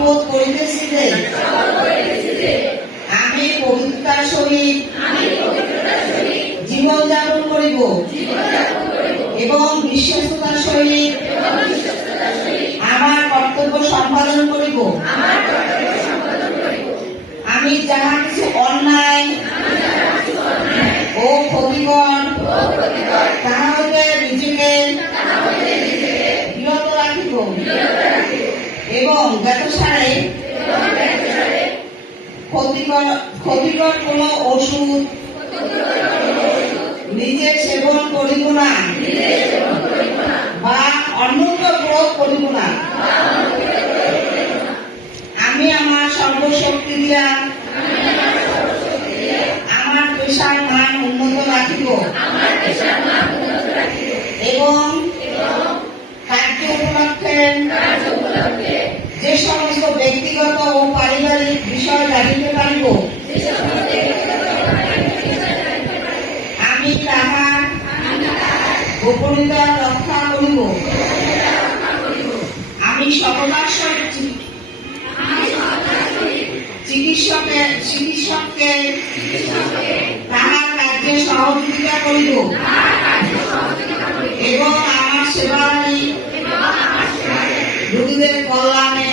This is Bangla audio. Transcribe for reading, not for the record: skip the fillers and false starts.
শপথ করিতেছি যে আমি পবিত্রতার সহিত জীবন যাপন করিব এবং বিশ্বস্ততার সহিত আমার কর্তব্য সম্পাদন করিব। আমি যাহা কিছু অন্যায় ও ক্ষতিকর তাহা হইতে নিজেকে বিরত রাখিব এবং জ্ঞাতসারে ক্ষতিকর কোন ওষুধ নিজে সেবন করিব না বা অন্যত্র প্রয়োগ করিব না। আমি আমার সর্বশক্তি দিয়া আমার পেশার মান উন্নত রাখিব এবং কার্য উপলক্ষে যে সমস্ত ব্যক্তিগত ও পারিবারিক বিষয় জানিতে পারিব আমি তাহার গোপনীয়তা রক্ষা করিব। আমি সততার সহিত চিকিৎসককে তাহার কার্যে সহযোগিতা করিব এবং আমার সেবায় রোগীদের কল্যাণে